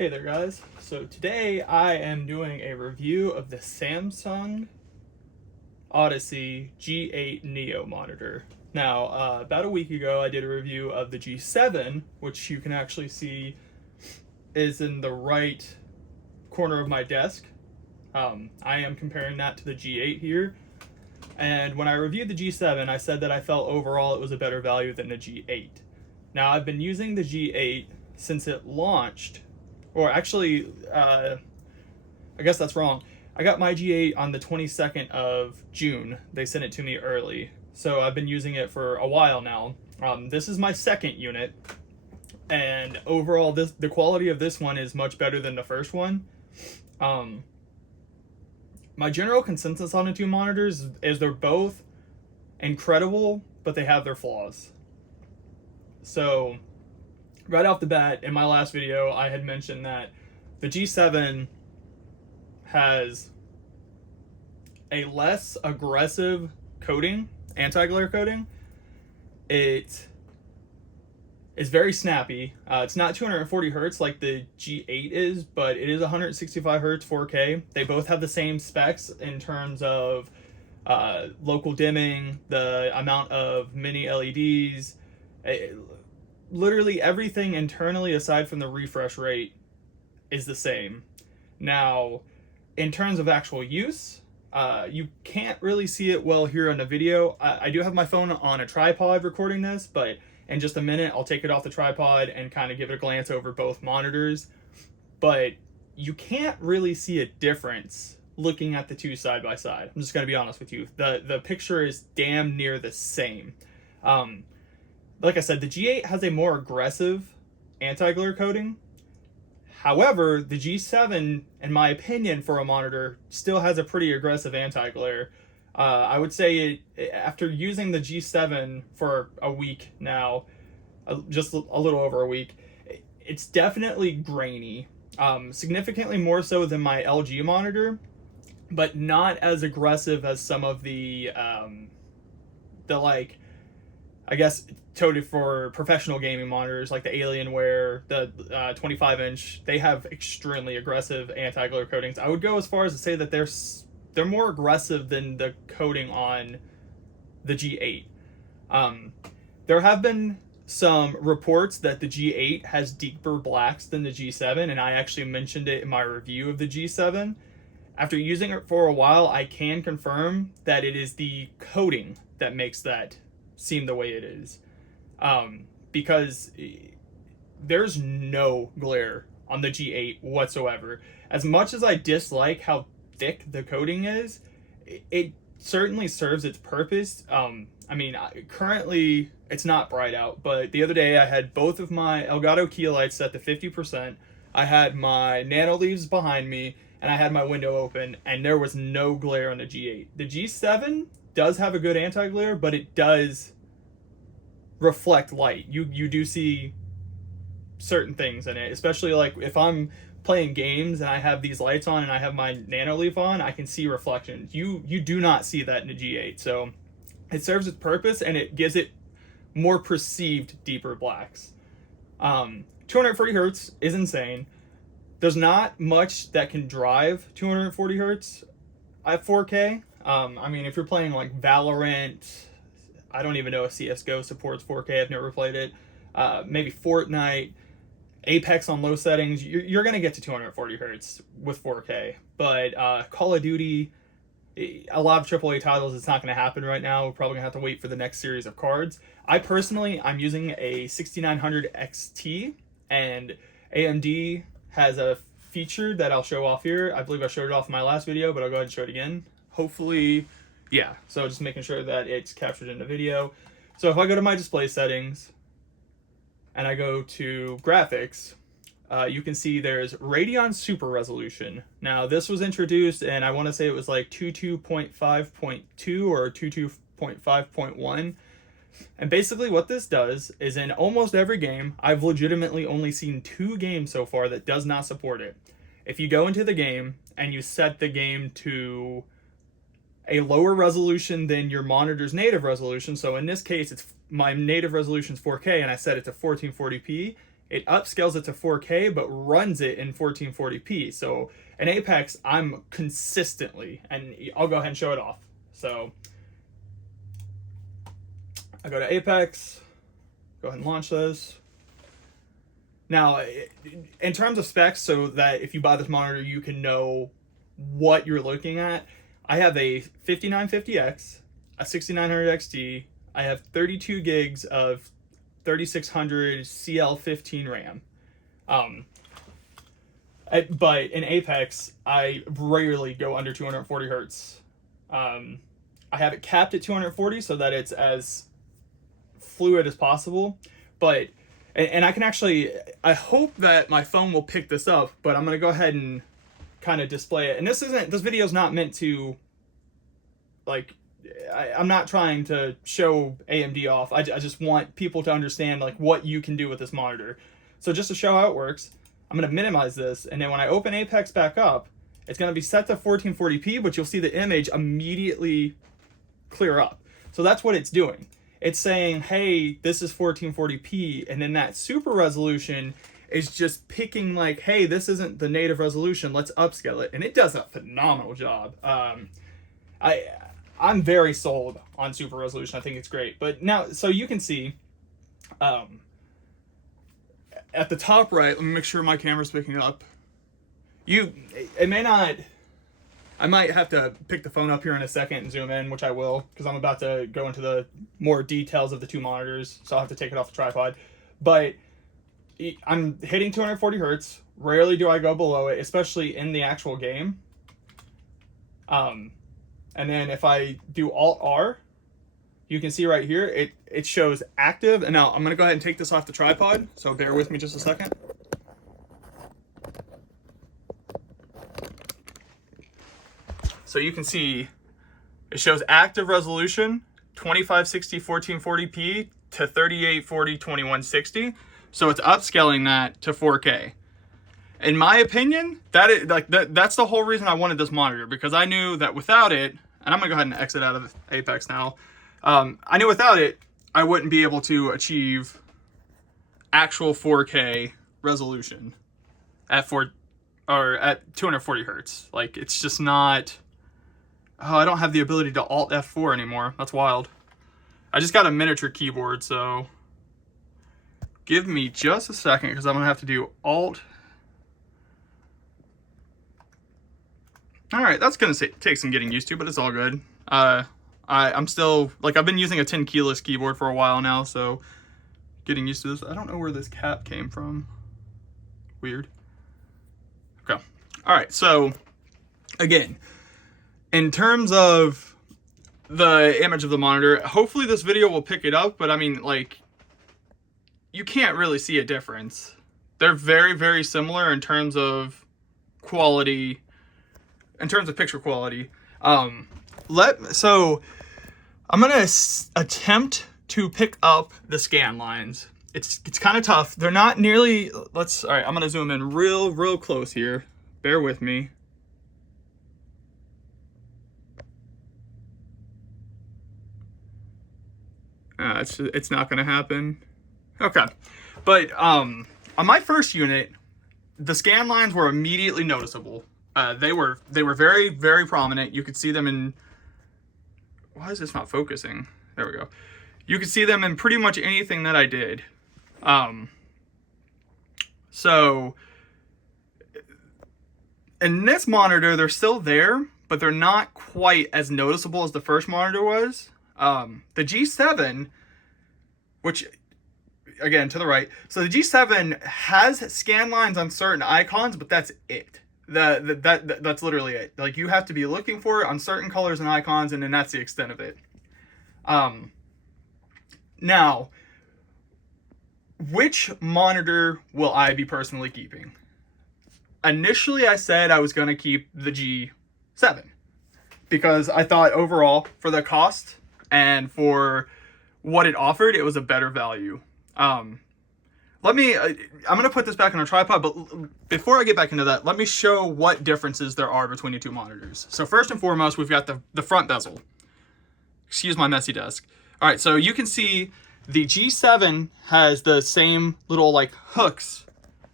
Hey there guys, so today I am doing a review of the Samsung Odyssey G8 Neo monitor. Now, about a week ago I did a review of the G7, which you can actually see is in the right corner of my desk. I am comparing that to the G8 here, and when I reviewed the G7 I said that I felt overall it was a better value than the G8. Now I've been using the G8 since it launched. Or actually, I guess that's wrong. I got my G8 on the 22nd of June. They sent it to me early. So I've been using it for a while now. This is my second unit. And overall, the quality of this one is much better than the first one. My general consensus on the two monitors is they're both incredible, but they have their flaws. So right off the bat, in my last video, I had mentioned that the G7 has a less aggressive coating, anti-glare coating. It is very snappy. It's not 240 hertz like the G8 is, but it is 165 hertz 4K. They both have the same specs in terms of local dimming, the amount of mini LEDs. Literally everything internally aside from the refresh rate is the same. Now, in terms of actual use, you can't really see it well here on the video. I do have my phone on a tripod recording this, but in just a minute I'll take it off the tripod and kind of give it a glance over both monitors. But you can't really see a difference looking at the two side by side. I'm just going to be honest with you. The picture is damn near the same. Like I said, the G8 has a more aggressive anti-glare coating. However, the G7, in my opinion, for a monitor, still has a pretty aggressive anti-glare. I would say after using the G7 for a week now, just a little over a week, it's definitely grainy. Significantly more so than my LG monitor, but not as aggressive as some of the like, I guess, toted for professional gaming monitors like the Alienware, the 25-inch. They have extremely aggressive anti-glare coatings. I would go as far as to say that they're more aggressive than the coating on the G8. There have been some reports that the G8 has deeper blacks than the G7, and I actually mentioned it in my review of the G7. After using it for a while, I can confirm that it is the coating that makes that seem the way it is. Because there's no glare on the G8 whatsoever. As much as I dislike how thick the coating is, it certainly serves its purpose. I mean, currently it's not bright out, but the other day I had both of my Elgato key lights set to 50%. I had my nano leaves behind me, and I had my window open, and there was no glare on the G8. The G7 does have a good anti-glare, but it does reflect light. You do see certain things in it, especially like if I'm playing games and I have these lights on and I have my nano leaf on, I can see reflections. You do not see that in the G8. So it serves its purpose and it gives it more perceived deeper blacks. 240 hertz is insane. There's not much that can drive 240 hertz at 4K. I mean, if you're playing like Valorant, I don't even know if CSGO supports 4K. I've never played it. Maybe Fortnite, Apex on low settings, you're going to get to 240 hertz with 4K. But Call of Duty, a lot of AAA titles, it's not going to happen right now. We're probably going to have to wait for the next series of cards. I'm using a 6900 XT, and AMD has a feature that I'll show off here. I believe I showed it off in my last video, but I'll go ahead and show it again. Hopefully, yeah, so just making sure that it's captured in the video. So if I go to my display settings and I go to graphics, you can see there's Radeon Super Resolution. Now this was introduced, and I want to say it was like 22.5.2 or 22.5.1. And basically what this does is in almost every game, I've legitimately only seen 2 games so far that does not support it. If you go into the game and you set the game to a lower resolution than your monitor's native resolution, so in this case, my native resolution is 4K and I set it to 1440p, it upscales it to 4K, but runs it in 1440p. So in Apex, I'm consistently, and I'll go ahead and show it off. So I go to Apex, go ahead and launch this. Now, in terms of specs, so that if you buy this monitor, you can know what you're looking at, I have a 5950X, a 6900 XT, I have 32 gigs of 3600 CL15 RAM. But in Apex, I rarely go under 240 hertz. I have it capped at 240 so that it's as fluid as possible. But, and I can actually, I hope that my phone will pick this up, but I'm going to go ahead and kind of display it. And this video is not meant to, like, I'm not trying to show AMD off. I just want people to understand like what you can do with this monitor. So just to show how it works, I'm going to minimize this, and then when I open Apex back up, it's going to be set to 1440p, but you'll see the image immediately clear up. So that's what it's doing. It's saying, hey, this is 1440p, and then that super resolution is just picking like, hey, this isn't the native resolution, let's upscale it. And it does a phenomenal job. I'm very sold on super resolution. I think it's great. But now, so you can see at the top right, let me make sure my camera's picking it up. It may not, I might have to pick the phone up here in a second and zoom in, which I will, because I'm about to go into the more details of the two monitors, so I'll have to take it off the tripod. But I'm hitting 240 hertz. Rarely do I go below it, especially in the actual game. And then if I do Alt-R, you can see right here, it shows active. And now I'm going to go ahead and take this off the tripod, so bear with me just a second. So you can see it shows active resolution, 2560 1440p to 3840 2160. So it's upscaling that to 4K. In my opinion, that's the whole reason I wanted this monitor, because I knew that without it, and I'm gonna go ahead and exit out of Apex now. I knew without it, I wouldn't be able to achieve actual 4K resolution at 240 hertz. Like, it's just not. Oh, I don't have the ability to Alt F4 anymore. That's wild. I just got a miniature keyboard, so give me just a second, because I'm gonna have to do Alt. All right, that's gonna take some getting used to, but it's all good. I'm still, like, I've been using a 10 keyless keyboard for a while now, so getting used to this. I don't know where this cap came from. Weird. Okay. All right, so again, in terms of the image of the monitor, hopefully this video will pick it up, but I mean, like, you can't really see a difference. They're very, very similar in terms of quality, in terms of picture quality. So I'm gonna attempt to pick up the scan lines. It's kind of tough. They're not nearly, all right, I'm gonna zoom in real close here. Bear with me. It's not gonna happen. Okay, but on my first unit, the scan lines were immediately noticeable. They were very, very prominent. You could see them in, why is this not focusing? There we go. You could see them in pretty much anything that I did. So in this monitor, they're still there, but they're not quite as noticeable as the first monitor was. The G7, which, again, to the right. So the G7 has scan lines on certain icons, but that's it. That's literally it. Like, you have to be looking for it on certain colors and icons, and then that's the extent of it. Now, which monitor will I be personally keeping? Initially, I said I was going to keep the G7 because I thought overall, for the cost and for what it offered, it was a better value. I'm going to put this back on a tripod, but before I get back into that, let me show what differences there are between the two monitors. So first and foremost, we've got the front bezel. Excuse my messy desk. All right, so you can see The G7 has the same little like hooks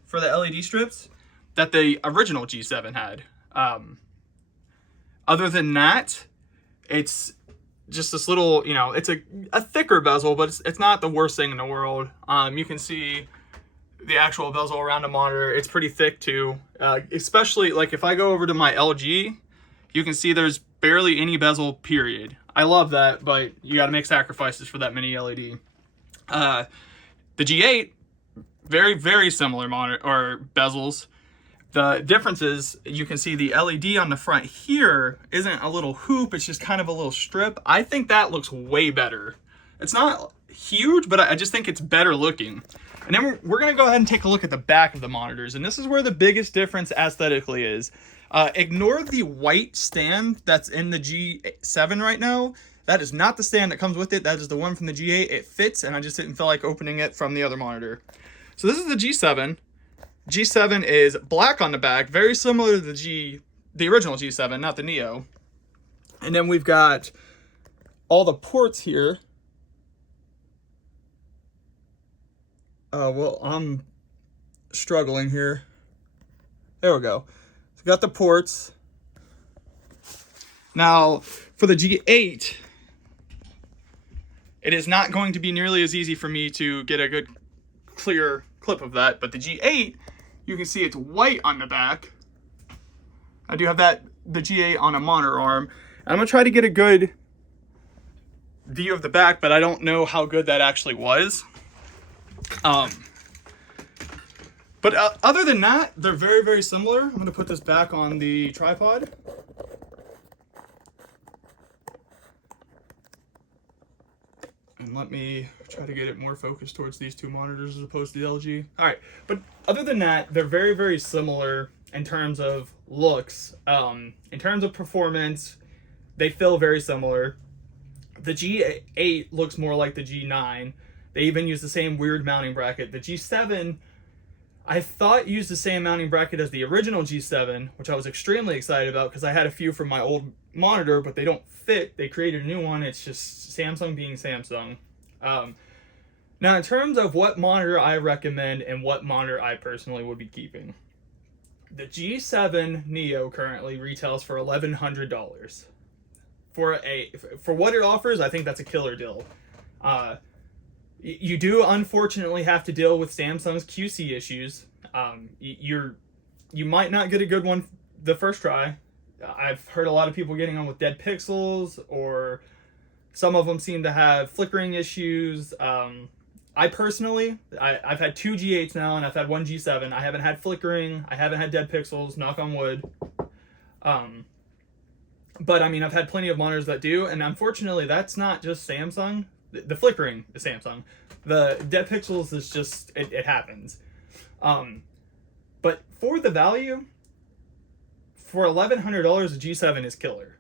for the LED strips that the original G7 had. Other than that, it's just this little, you know, it's a thicker bezel, but it's not the worst thing in the world. You can see the actual bezel around the monitor. It's pretty thick too. Especially like if I go over to my LG, you can see there's barely any bezel, period. I love that, but you got to make sacrifices for that mini LED. The G8, very, very similar monitor or bezels. The difference is you can see the LED on the front here isn't a little hoop, it's just kind of a little strip. I think that looks way better. It's not huge, but I just think it's better looking. And then we're gonna go ahead and take a look at the back of the monitors, and this is where the biggest difference aesthetically is. Ignore the white stand that's in the G7 right now. That is not the stand that comes with it. That is the one from the G8. It fits, and I just didn't feel like opening it from the other monitor. So this is the G7. G7 is black on the back, very similar to the original G7, not the Neo. And then we've got all the ports here. Well, I'm struggling here. There we go. So we got the ports. Now, for the G8, it is not going to be nearly as easy for me to get a good, clear clip of that, but the G8, you can see it's white on the back. I do have the G8 on a monitor arm. And I'm gonna try to get a good view of the back, but I don't know how good that actually was. But other than that, they're very, very similar. I'm gonna put this back on the tripod. And let me try to get it more focused towards these two monitors as opposed to the LG. All right, but other than that, they're very, very similar in terms of looks. In terms of performance, they feel very similar. The G8 looks more like the G9. They even use the same weird mounting bracket. The G7, I thought used the same mounting bracket as the original G7, which I was extremely excited about because I had a few from my old monitor, but they don't fit. They created a new one. It's just Samsung being Samsung. Now, in terms of what monitor I recommend and what monitor I personally would be keeping, the G7 Neo currently retails for $1,100. For what it offers, I think that's a killer deal. You do unfortunately have to deal with Samsung's QC issues. You might not get a good one the first try. I've heard a lot of people getting on with dead pixels, or some of them seem to have flickering issues. I personally, I've had two G8s now, and I've had one G7. I haven't had flickering. I haven't had dead pixels, knock on wood. But I mean, I've had plenty of monitors that do, and unfortunately, that's not just Samsung. The flickering is Samsung. The dead pixels is just, it happens. But for the value, for $1,100, a G7 is killer.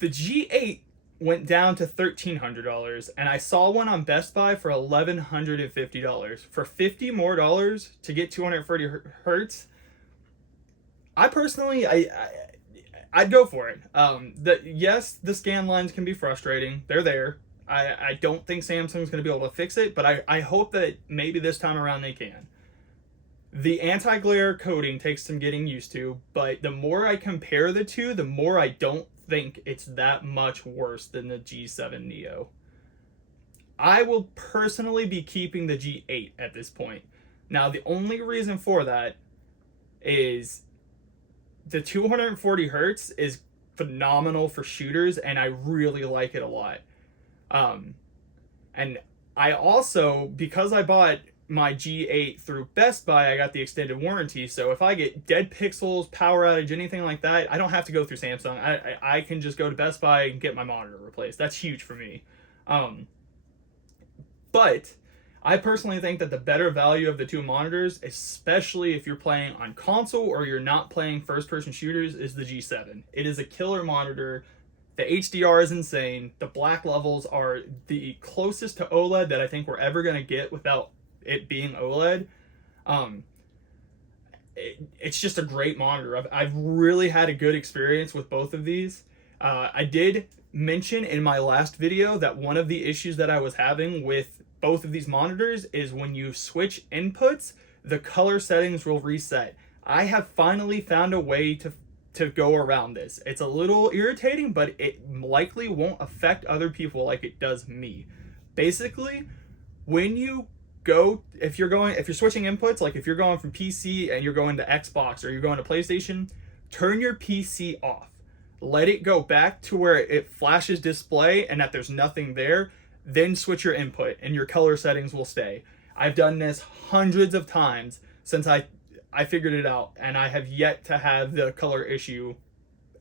The G8 went down to $1,300, and I saw one on Best Buy for $1,150. For $50 more to get 240 hertz, I personally, I'd go for it. Yes, the scan lines can be frustrating. They're there. I don't think Samsung's going to be able to fix it, but I hope that maybe this time around they can. The anti-glare coating takes some getting used to, but the more I compare the two, the more I don't think it's that much worse than the G7 Neo. I will personally be keeping the G8 at this point. Now, the only reason for that is the 240 hertz is phenomenal for shooters, and I really like it a lot. And I also, because I bought my G8 through Best Buy, I got the extended warranty. So if I get dead pixels, power outage, anything like that, I don't have to go through Samsung. I can just go to Best Buy and get my monitor replaced. That's huge for me. But I personally think that the better value of the two monitors, especially if you're playing on console or you're not playing first-person shooters, is the G7. It is a killer monitor. The HDR is insane. The black levels are the closest to OLED that I think we're ever going to get without it being OLED. It's just a great monitor. I've really had a good experience with both of these. I did mention in my last video that one of the issues that I was having with both of these monitors is when you switch inputs, the color settings will reset. I have finally found a way to go around this. It's a little irritating, but it likely won't affect other people like it does me. Basically, when you go, if you're switching inputs, like if you're going from PC and you're going to Xbox or you're going to PlayStation, turn your PC off. Let it go back to where it flashes display and that there's nothing there, then switch your input and your color settings will stay. I've done this hundreds of times since I figured it out, and I have yet to have the color issue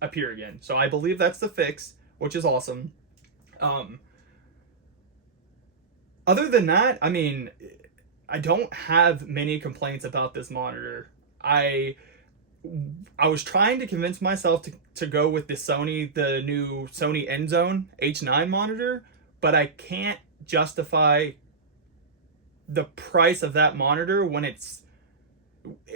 appear again. So I believe that's the fix, which is awesome. Other than that, I mean, I don't have many complaints about this monitor. I was trying to convince myself to go with the new Sony Endzone H9 monitor, but I can't justify the price of that monitor when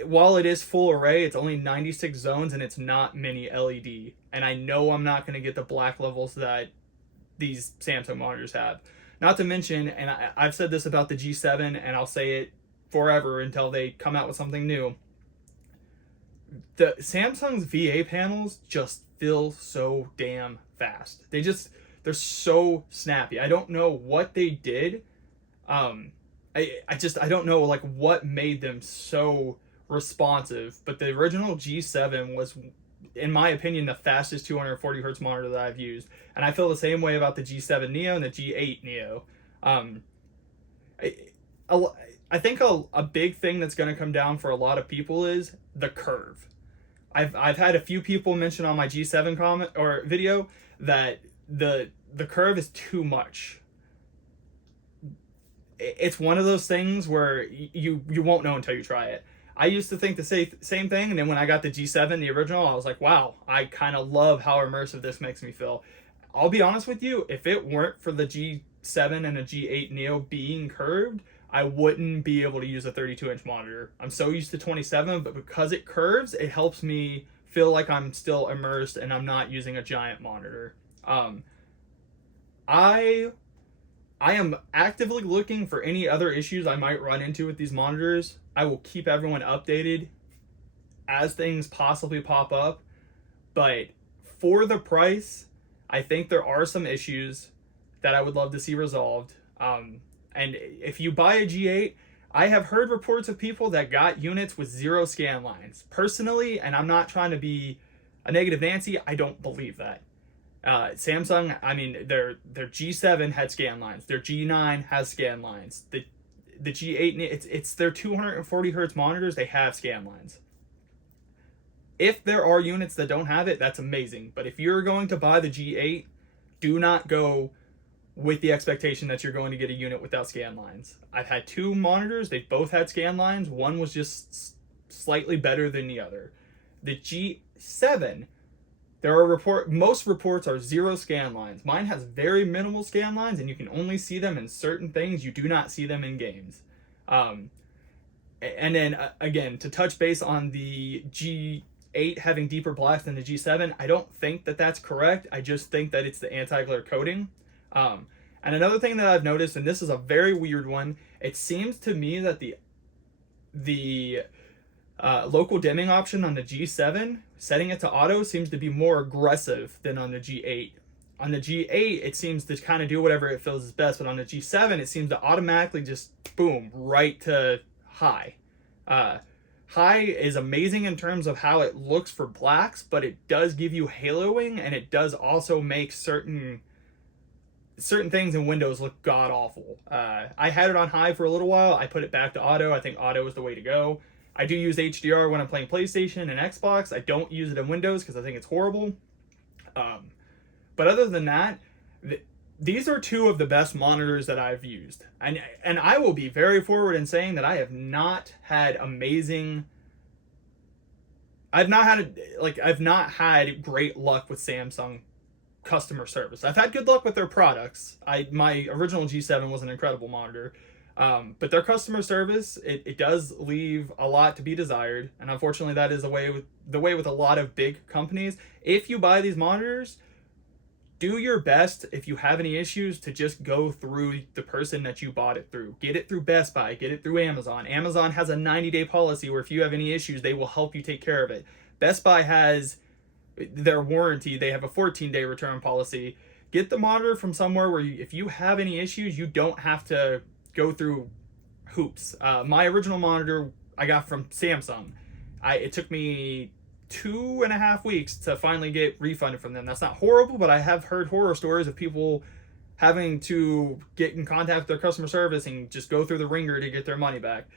while it is full array, it's only 96 zones and it's not mini LED. And I know I'm not going to get the black levels that these Samsung monitors have. Not to mention, and I've said this about the G7 and I'll say it forever until they come out with something new. The Samsung's VA panels just fill so damn fast. They're so snappy. I don't know what they did. I don't know like what made them so responsive, but the original G7 was, in my opinion, the fastest 240 hertz monitor that I've used. And I feel the same way about the G7 Neo and the G8 Neo. I think a big thing that's going to come down for a lot of people is the curve. I've had a few people mention on my G7 comment or video that the curve is too much. It's one of those things where you won't know until you try it. I used to think the same thing, and then when I got the G7, the original, I was like, wow, I kind of love how immersive this makes me feel. I'll be honest with you, if it weren't for the G7 and the G8 Neo being curved, I wouldn't be able to use a 32-inch monitor. I'm so used to 27, but because it curves, it helps me feel like I'm still immersed and I'm not using a giant monitor. I am actively looking for any other issues I might run into with these monitors. I will keep everyone updated as things possibly pop up. But for the price, I think there are some issues that I would love to see resolved. And if you buy a G8, I have heard reports of people that got units with 0 scan lines. Personally, and I'm not trying to be a negative Nancy, I don't believe that. Samsung, I mean, their G7 had scan lines. Their G9 has scan lines. The G8, it's their 240 hertz monitors. They have scan lines. If there are units that don't have it, that's amazing. But if you're going to buy the G8, do not go with the expectation that you're going to get a unit without scan lines. I've had 2 monitors. They both had scan lines. One was just slightly better than the other. The G7, most reports are 0 scan lines. Mine has very minimal scan lines, and you can only see them in certain things. You do not see them in games. And then again, to touch base on the G8 having deeper blacks than the G7, I don't think that that's correct. I just think that it's the anti-glare coating. And another thing that I've noticed, and this is a very weird one, it seems to me that the local dimming option on the G7, setting it to auto, seems to be more aggressive than on the G8. On the G8, it seems to kind of do whatever it feels is best, but on the G7, it seems to automatically just, boom, right to high. High is amazing in terms of how it looks for blacks, but it does give you haloing, and it does also make certain things in Windows look god-awful. I had it on high for a little while. I put it back to auto. I think auto is the way to go. I do use HDR when I'm playing PlayStation and Xbox. I don't use it in Windows because I think it's horrible. But other than that, these are 2 of the best monitors that I've used. And I will be very forward in saying that I have not had I've not had great luck with Samsung customer service. I've had good luck with their products. My original G7 was an incredible monitor. But their customer service, it does leave a lot to be desired, and unfortunately that is the way with a lot of big companies. If you buy these monitors, do your best, if you have any issues, to just go through the person that you bought it through. Get it through Best Buy, get it through Amazon. Amazon has a 90-day policy where if you have any issues, they will help you take care of it. Best Buy has their warranty, they have a 14-day return policy. Get the monitor from somewhere where if you have any issues, you don't have to go through hoops. My original monitor I got from Samsung. It took me 2.5 weeks to finally get refunded from them. That's not horrible, but I have heard horror stories of people having to get in contact with their customer service and just go through the ringer to get their money back.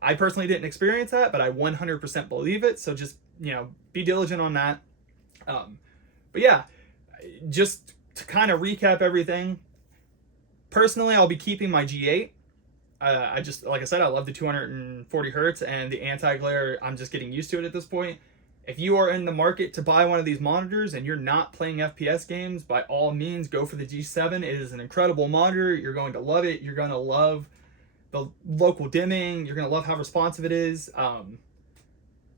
I personally didn't experience that, but I 100% believe it. So just, be diligent on that. But yeah, just to kind of recap everything, personally, I'll be keeping my G8. I just, like I said, I love the 240 hertz and the anti-glare. I'm just getting used to it at this point. If you are in the market to buy one of these monitors and you're not playing FPS games, by all means, go for the G7. It is an incredible monitor. You're going to love it. You're going to love the local dimming. You're going to love how responsive it is.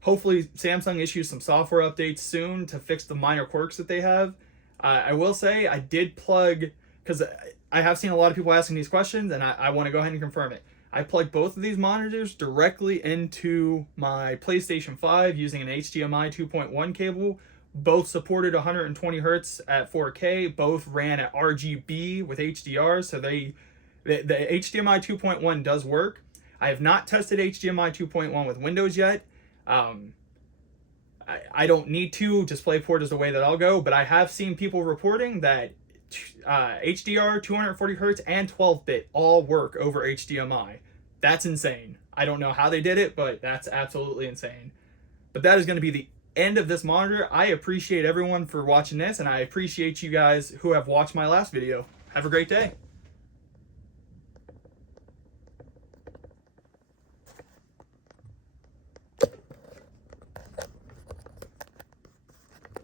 Hopefully, Samsung issues some software updates soon to fix the minor quirks that they have. I will say I did plug, because I have seen a lot of people asking these questions, and I want to go ahead and confirm it. I plugged both of these monitors directly into my PlayStation 5 using an HDMI 2.1 cable. Both supported 120 hertz at 4K. Both ran at RGB with HDR, so the HDMI 2.1 does work. I have not tested HDMI 2.1 with Windows yet. I don't need to. DisplayPort is the way that I'll go, but I have seen people reporting that HDR, 240 hertz, and 12-bit all work over HDMI. That's insane. I don't know how they did it, but that's absolutely insane. But that is going to be the end of this monitor. I appreciate everyone for watching this, and I appreciate you guys who have watched my last video. Have a great day.